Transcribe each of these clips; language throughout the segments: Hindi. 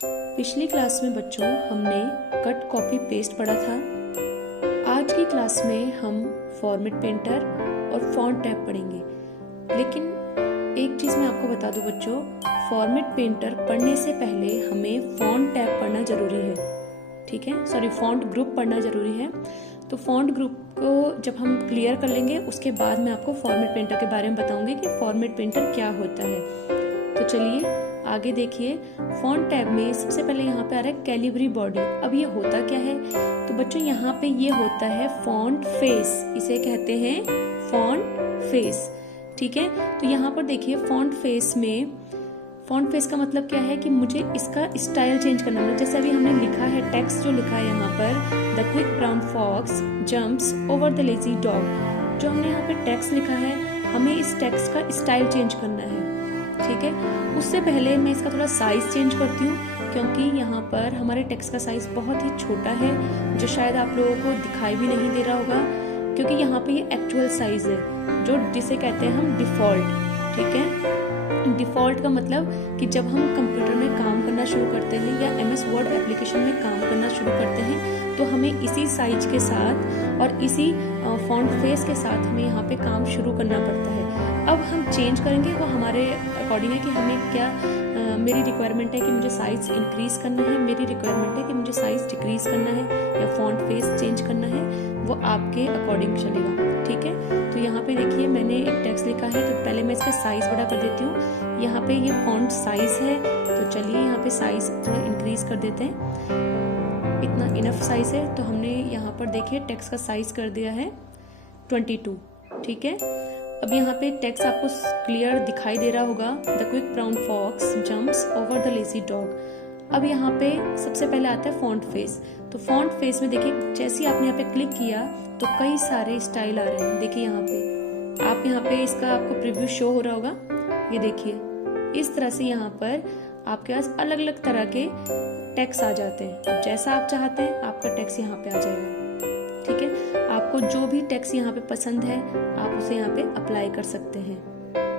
पिछली क्लास में बच्चों हमने कट कॉपी पेस्ट पढ़ा था। आज की क्लास में हम फॉर्मेट पेंटर और फॉन्ट टैब पढ़ेंगे। लेकिन एक चीज़ मैं आपको बता दूं बच्चों, फॉर्मेट पेंटर पढ़ने से पहले हमें फॉन्ट टैब पढ़ना ज़रूरी है, ठीक है। सॉरी, फॉन्ट ग्रुप पढ़ना ज़रूरी है। तो फॉन्ट ग्रुप को जब हम क्लियर कर लेंगे उसके बाद मैं आपको फॉर्मेट पेंटर के बारे में बताऊंगी कि फॉर्मेट पेंटर क्या होता है। तो चलिए आगे देखिए। फॉन्ट टैब में सबसे पहले यहाँ पे आ रहा है कैलिबरी बॉडी। अब ये होता क्या है? तो बच्चों यहाँ पे ये होता है फॉन्ट फेस, इसे कहते हैं फॉन्ट फेस, ठीक है। तो यहाँ पर देखिए फॉन्ट फेस में, फॉन्ट फेस का मतलब क्या है कि मुझे इसका स्टाइल चेंज करना है। जैसे अभी हमने लिखा है, टेक्स्ट जो लिखा है यहाँ पर, the quick brown fox jumps over the lazy dog, जो हमने यहाँ पे टेक्स्ट लिखा है, हमें इस टेक्स्ट का स्टाइल चेंज करना है, ठीक है। उससे पहले मैं इसका थोड़ा साइज चेंज करती हूँ, क्योंकि यहाँ पर हमारे टेक्स्ट का साइज बहुत ही छोटा है, जो शायद आप लोगों को दिखाई भी नहीं दे रहा होगा, क्योंकि यहाँ पे ये एक्चुअल साइज है, जो जिसे कहते हैं हम डिफॉल्ट, ठीक है। डिफॉल्ट का मतलब कि जब हम कंप्यूटर में काम करना शुरू करते हैं या MS वर्ड एप्लीकेशन में काम करना शुरू करते हैं, तो हमें इसी साइज के साथ और इसी फॉन्ट फेस के साथ हमें यहाँ पे काम शुरू करना पड़ता है। अब हम चेंज करेंगे, वो हमारे अकॉर्डिंग है कि हमें क्या, मेरी रिक्वायरमेंट है कि मुझे साइज इंक्रीज करना है, मेरी रिक्वायरमेंट है कि मुझे साइज डिक्रीज करना है या फॉन्ट फेस चेंज करना है, वो आपके अकॉर्डिंग चलेगा, ठीक है। तो यहाँ पे देखिए मैंने एक टेक्स्ट लिखा है, तो पहले मैं इसका साइज बड़ा कर देती हूँ। यहाँ पे ये फॉन्ट साइज है, तो चलिए यहाँ पे साइज थोड़ा इंक्रीज कर देते हैं। इतना इनफ साइज है, तो हमने यहाँ पर देखिए टेक्स्ट का साइज कर दिया है 22, ठीक है। अब यहाँ पे टेक्स्ट आपको क्लियर दिखाई दे रहा होगा, the quick brown fox jumps over the lazy dog. अब यहाँ पे सबसे पहले आता है फॉन्ट फेस। तो फॉन्ट फेस में देखिए जैसे ही आपने यहाँ पे क्लिक किया तो कई सारे स्टाइल आ रहे हैं। देखिए यहाँ पे आप, यहाँ पे इसका आपको प्रीव्यू शो हो रहा होगा, ये देखिए इस तरह से यहाँ पर आपके पास अलग अलग तरह के टेक्स्ट आ जाते हैं। अब जैसा आप चाहते हैं आपका टेक्स्ट यहाँ पे आ जाएगा, ठीक है। आपको जो भी टेक्स्ट यहाँ पे पसंद है आप उसे यहाँ पे अप्लाई कर सकते हैं,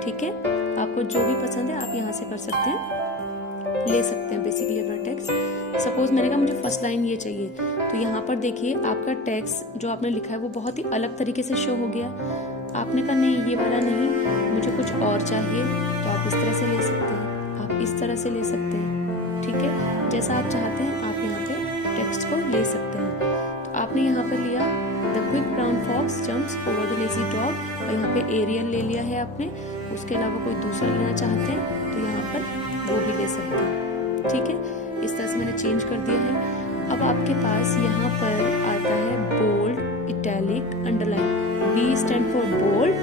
ठीक है। आपको जो भी पसंद है आप यहाँ से कर सकते हैं, ले सकते हैं बेसिकली अपना टेक्स्ट। सपोज मैंने कहा मुझे फर्स्ट लाइन ये चाहिए, तो यहाँ पर देखिए आपका टेक्स्ट जो आपने लिखा है वो बहुत ही अलग तरीके से शो हो गया। आपने कहा नहीं ये वाला नहीं, मुझे कुछ और चाहिए, तो आप इस तरह से ले सकते हैं, आप इस तरह से ले सकते हैं, ठीक है। जैसा आप चाहते हैं आप यहाँ पे टेक्स्ट को ले सकते हैं। तो आपने यहाँ पर लिया the quick brown fox jumps over the lazy dog, और यहाँ पे एरियल ले लिया है आपने। उसके अलावा कोई दूसरा लेना चाहते हैं तो यहाँ पर वो भी ले सकते हैं, ठीक है। इस तरह से मैंने चेंज कर दिया है। अब आपके पास यहाँ पर आता है bold, italic, underline. B stand for bold,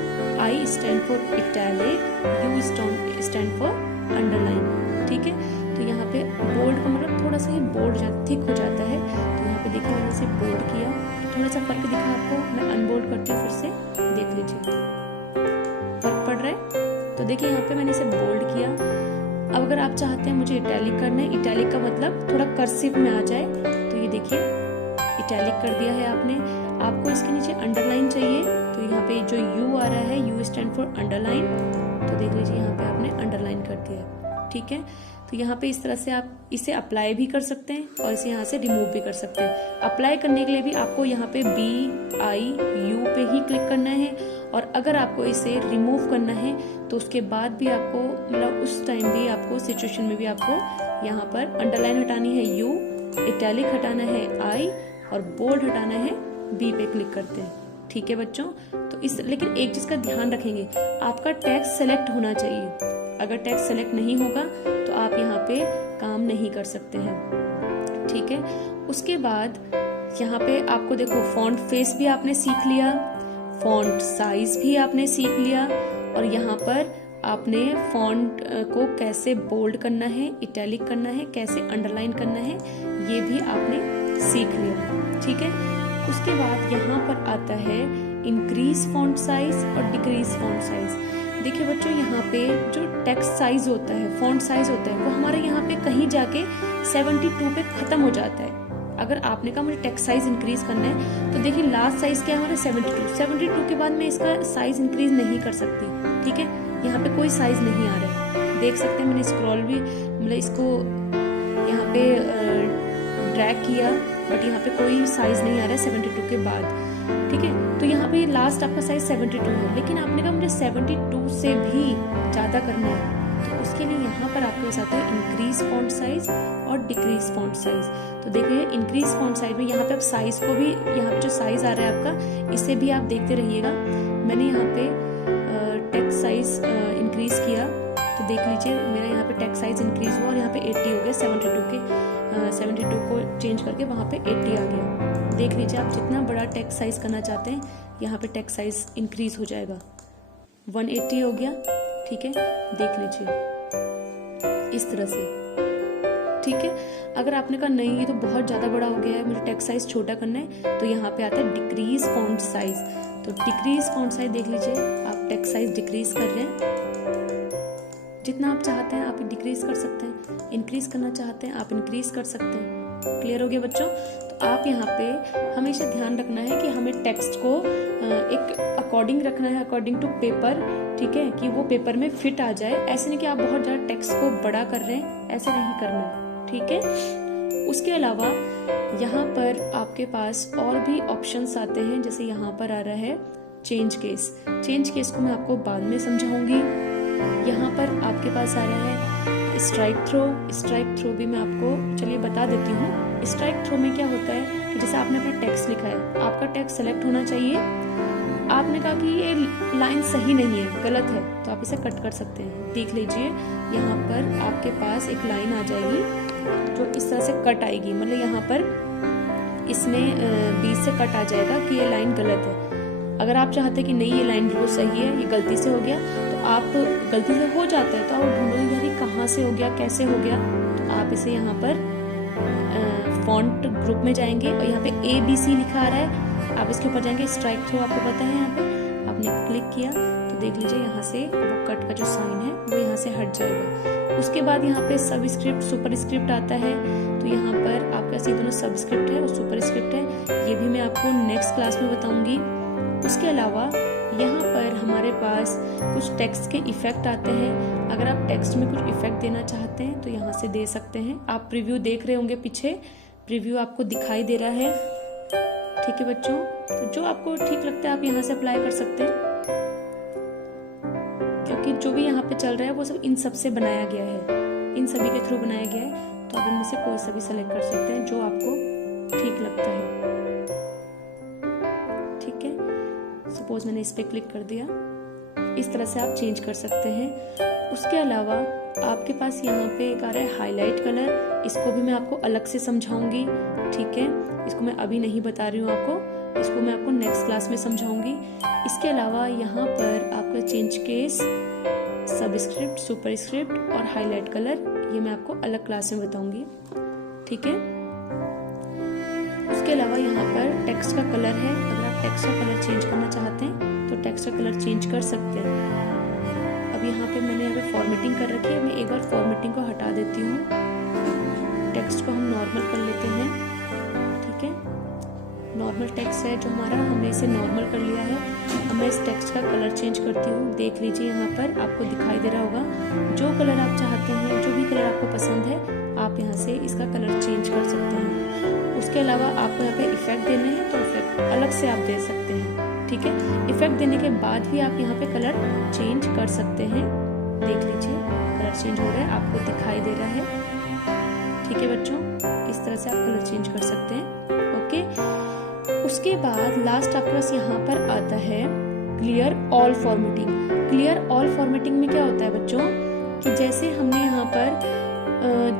I stand for italic, U stand for underline, ठीक है। तो यहाँ पे बोल्ड का मतलब थोड़ा सा ही बोल्ड थिक हो जाता है, तो यहाँ पे देखिए मैंने इसे बोल्ड किया, तो थोड़ा सा फर्क दिखा आपको। मैं अनबोल्ड करती हूँ, फिर से देख लीजिए फर्क पड़ रहा है। तो देखिए यहाँ पे मैंने इसे बोल्ड किया। अब अगर आप चाहते हैं मुझे इटैलिक करना है, इटैलिक का मतलब थोड़ा कर्सिव में आ जाए, तो ये देखिए इटैलिक कर दिया है आपने। आपको इसके नीचे अंडरलाइन चाहिए, तो यहाँ पे जो U आ रहा है, U स्टैंड फॉर अंडरलाइन, तो देख लीजिए यहाँ पे आपने अंडरलाइन कर दिया, ठीक है। तो यहाँ पे इस तरह से आप इसे अप्लाई भी कर सकते हैं और इसे यहाँ से रिमूव भी कर सकते हैं। अप्लाई करने के लिए भी आपको यहाँ पे BIU पे ही क्लिक करना है, और अगर आपको इसे रिमूव करना है तो उसके बाद भी आपको, मतलब उस टाइम भी आपको, सिचुएशन में भी आपको यहाँ पर अंडरलाइन हटानी है U, इटैलिक हटाना है I, और बोल्ड हटाना है B पे क्लिक करते हैं, ठीक है बच्चों। तो इस, लेकिन एक चीज का ध्यान रखेंगे, आपका टेक्स्ट सेलेक्ट होना चाहिए। अगर टेक्स्ट सेलेक्ट नहीं होगा तो आप यहाँ पे काम नहीं कर सकते हैं, ठीक है। उसके बाद यहाँ पे आपको देखो फॉन्ट फेस भी आपने सीख लिया, फॉन्ट साइज भी आपने सीख लिया, और यहाँ पर आपने फॉन्ट को कैसे बोल्ड करना है, इटैलिक करना है, कैसे अंडरलाइन करना है, ये भी आपने सीख लिया, ठीक है। उसके बाद यहाँ पर आता है इंक्रीज फॉन्ट साइज और डिक्रीज फॉन्ट साइज। देखिए बच्चों यहाँ पे जो टेक्स्ट साइज होता है, फॉन्ट साइज होता है, वो हमारे यहाँ पे कहीं जाके 72 पे खत्म हो जाता है। अगर आपने कहा मुझे टेक्स्ट साइज इंक्रीज करना है, तो देखिए लास्ट साइज क्या है हमारा 72 के बाद मैं इसका साइज इंक्रीज नहीं कर सकती, ठीक है। यहाँ पे कोई साइज नहीं आ रहा है, देख सकते हैं मैंने स्क्रॉल भी, मतलब इसको यहाँ ड्रैग किया बट यहाँ पे कोई साइज नहीं आ रहा है 72 के बाद, ठीक है। तो यहाँ पे लास्ट आपका साइज 72 है, लेकिन आपने कहा मुझे 72 से भी ज़्यादा करना है, तो उसके लिए यहाँ पर आपके पास आता है इंक्रीज फॉन्ट साइज और डिक्रीज फॉन्ट साइज। तो देखिए इंक्रीज फॉन्ट साइज में यहाँ पे आप साइज को भी, यहाँ पे जो साइज आ रहा है आपका, इसे भी आप देखते रहिएगा। मैंने यहाँ पे टेक्स्ट साइज इंक्रीज किया, तो देख लीजिए मेरा यहाँ पे टेक्स्ट साइज इंक्रीज हुआ और यहाँ पे 80 हो गया, 72 को चेंज करके वहाँ पे 80 आ गया। देख लीजिए आप जितना बड़ा टेक्स्ट साइज करना चाहते हैं यहाँ पे टेक्स्ट साइज इंक्रीज हो जाएगा, 180 हो गया, ठीक है। देख लीजिए इस तरह से, ठीक है। अगर आपने कहा नहीं ये तो बहुत ज़्यादा बड़ा हो गया है, मुझे टेक्स्ट साइज छोटा करना है, तो यहाँ पे आता है डिक्रीज फॉन्ट साइज। तो डिक्रीज फॉन्ट साइज देख लीजिए, आप टेक्स्ट साइज डिक्रीज कर रहे हैं, जितना आप चाहते हैं आप डिक्रीज कर सकते हैं, इंक्रीज करना चाहते हैं आप इंक्रीज कर सकते हैं। क्लियर हो गया बच्चों? तो आप यहाँ पे हमेशा ध्यान रखना है कि हमें टेक्स्ट को एक अकॉर्डिंग रखना है, अकॉर्डिंग टू पेपर, ठीक है, कि वो पेपर में फिट आ जाए। ऐसे नहीं कि आप बहुत ज़्यादा टेक्स्ट को बड़ा कर रहे हैं, ऐसे नहीं करना, ठीक है। उसके अलावा यहाँ पर आपके पास और भी ऑप्शंस आते हैं, जैसे यहाँ पर आ रहा है चेंज केस। चेंज केस को मैं आपको बाद में समझाऊंगी। यहाँ पर आपके पास आ रहा है स्ट्राइक थ्रो। स्ट्राइक थ्रो भी मैं आपको चलिए बता देती हूँ। स्ट्राइक थ्रो में क्या होता है कि जैसे आपने अपना टेक्स्ट लिखा है, आपका टेक्स्ट सेलेक्ट होना चाहिए, आपने कहा कि ये लाइन सही नहीं है, गलत है, तो आप इसे कट कर सकते हैं। देख लीजिए यहाँ पर आपके पास एक लाइन आ जाएगी जो इस तरह से कट आएगी, मतलब यहाँ पर इसमें बीच से कट आ जाएगा कि ये लाइन गलत है। अगर आप चाहते हैं कि नहीं ये लाइन बिल्कुल सही है, ये गलती से हो गया, तो आप गलती से हो जाता है तो आप ढूंढोगे यार कहाँ से हो गया, कैसे हो गया, तो आप इसे यहाँ पर फॉन्ट ग्रुप में जाएंगे और यहाँ पे ABC लिखा आ रहा है, आप इसके ऊपर जाएंगे, स्ट्राइक थ्रू आपको पता है, यहाँ पे आपने क्लिक किया तो देख लीजिए यहाँ से वो कट का जो साइन है वो यहाँ से हट जाएगा। उसके बाद यहाँ पे सबस्क्रिप्ट सुपरस्क्रिप्ट आता है, तो यहाँ पर आपके पास ये दोनों सबस्क्रिप्ट है और सुपरस्क्रिप्ट है, ये भी मैं आपको नेक्स्ट क्लास में बताऊंगी। उसके अलावा यहाँ पर हमारे पास कुछ टेक्स्ट के इफेक्ट आते हैं। अगर आप टेक्स्ट में कुछ इफेक्ट देना चाहते हैं तो यहाँ से दे सकते हैं। आप प्रीव्यू देख रहे होंगे, पीछे प्रीव्यू आपको दिखाई दे रहा है, ठीक है बच्चों। तो जो आपको ठीक लगता है आप यहाँ से अप्लाई कर सकते हैं, क्योंकि जो भी यहाँ पे चल रहा है वो सब इन सब से बनाया गया है, इन सभी के थ्रू बनाया गया है। तो आप इनमें से कोई सा भी सेलेक्ट कर सकते हैं जो आपको ठीक लगता है, ठीक है। सपोज मैंने इस पे क्लिक कर दिया, इस तरह से आप चेंज कर सकते हैं। उसके अलावा आपके पास यहाँ पे एक आ रहा है हाईलाइट कलर, इसको भी मैं आपको अलग से समझाऊंगी, ठीक है। इसको मैं अभी नहीं बता रही हूँ आपको, इसको मैं आपको नेक्स्ट क्लास में समझाऊंगी। इसके अलावा यहाँ पर आपका चेंज केस, सबस्क्रिप्ट, सुपरस्क्रिप्ट और हाईलाइट कलर, ये मैं आपको अलग क्लास में बताऊंगी, ठीक है। उसके अलावा यहाँ पर टेक्स्ट का कलर है, अगर आप टेक्स्ट का कलर चेंज करना चाहते हैं तो टेक्स्ट का कलर चेंज कर सकते हैं। अब यहाँ पे मैंने यहाँ पे फॉर्मेटिंग कर रखी है, मैं एक बार फॉर्मेटिंग को हटा देती हूँ, टेक्स्ट को हम नॉर्मल कर लेते हैं, ठीक है। नॉर्मल टेक्स्ट है जो हमारा, हमने इसे नॉर्मल कर लिया है। अब मैं इस टेक्स्ट का कलर चेंज करती हूँ, देख लीजिए यहाँ पर आपको दिखाई दे रहा होगा। जो कलर आप चाहते हैं, जो भी कलर आपको पसंद है, आप यहाँ से इसका कलर चेंज कर सकते हैं। उसके अलावा आपको यहाँ पे इफेक्ट देने हैं तो इफेक्ट अलग से आप दे सकते हैं, ठीक है। इफेक्ट देने के बाद भी आप यहाँ पे कलर चेंज कर सकते हैं, देख लीजिए कलर चेंज हो रहा है, आपको दिखाई दे रहा है, ठीक है बच्चों। इस तरह से आप कलर चेंज कर सकते हैं, ओके। उसके बाद लास्ट आपके पास यहाँ पर आता है clear all formatting. Clear all formatting में क्या होता है बच्चों कि जैसे हमने यहाँ पर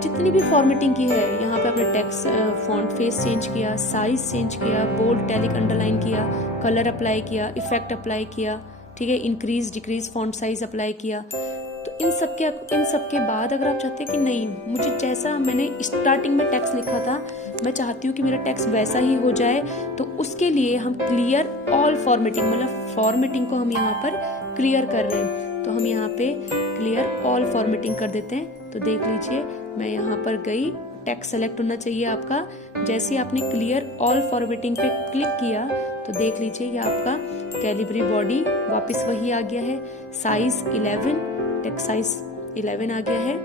जितनी भी फॉर्मेटिंग की है, यहाँ पे आपने टेक्स्ट फॉन्ट फेस चेंज किया, साइज चेंज किया, बोल्ड टैलिक अंडरलाइन किया, कलर अप्लाई किया, इफेक्ट अप्लाई किया, ठीक है, increase decrease font size apply किया, तो इन सब के बाद अगर आप चाहते हैं कि नहीं मुझे जैसा मैंने स्टार्टिंग में टेक्स्ट लिखा था मैं चाहती हूँ कि मेरा टेक्स्ट वैसा ही हो जाए, तो उसके लिए हम क्लियर ऑल फॉर्मेटिंग, मतलब फॉर्मेटिंग को हम यहाँ पर क्लियर कर रहे हैं, तो हम यहाँ पे क्लियर ऑल फॉर्मेटिंग कर देते हैं। तो देख लीजिए मैं यहाँ पर गई, टेक्स्ट सेलेक्ट होना चाहिए आपका। जैसे ही आपने क्लियर ऑल फॉर्मेटिंग पे क्लिक किया तो देख लीजिए ये आपका कैलिब्री बॉडी वापस वही आ गया है, साइज 11, टेक्स्ट साइज 11 आ गया है,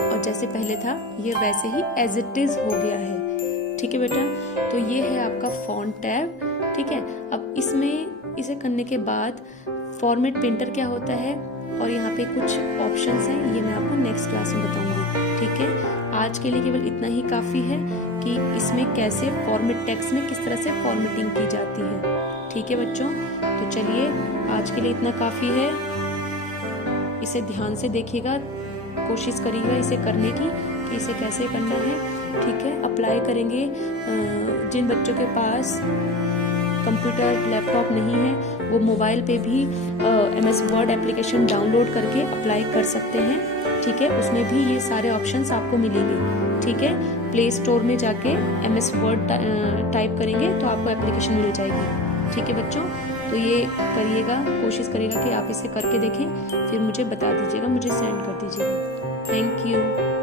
और और जैसे पहले था ये वैसे ही एज इट इज हो गया है। ठीक है बेटा, तो ये है आपका फॉन्ट टैब। ठीक है, अब इसमें इसे करने के बाद फॉर्मेट पेंटर क्या होता है और यहाँ पे कुछ ऑप्शंस हैं, ये मैं आपको नेक्स्ट क्लास में बताऊंगी। ठीक है, आज के लिए केवल इतना ही काफ़ी है कि इसमें कैसे फॉर्मेट टेक्स्ट में किस तरह से फॉर्मेटिंग की जाती है। ठीक है बच्चों, तो चलिए आज के लिए इतना काफ़ी है। इसे ध्यान से देखिएगा, कोशिश करिएगा इसे करने की कि इसे कैसे करना है। ठीक है, अप्लाई करेंगे। जिन बच्चों के पास कंप्यूटर लैपटॉप नहीं है वो मोबाइल पे भी MS वर्ड एप्लीकेशन डाउनलोड करके अप्लाई कर सकते हैं। ठीक है, उसमें भी ये सारे ऑप्शंस आपको मिलेंगे। ठीक है, प्ले स्टोर में जाके MS वर्ड टाइप करेंगे तो आपको एप्लीकेशन मिल जाएगी। ठीक है बच्चों, तो ये करिएगा, कोशिश करिएगा कि आप इसे करके देखें, फिर मुझे बता दीजिएगा, मुझे सेंड कर दीजिएगा। Thank you.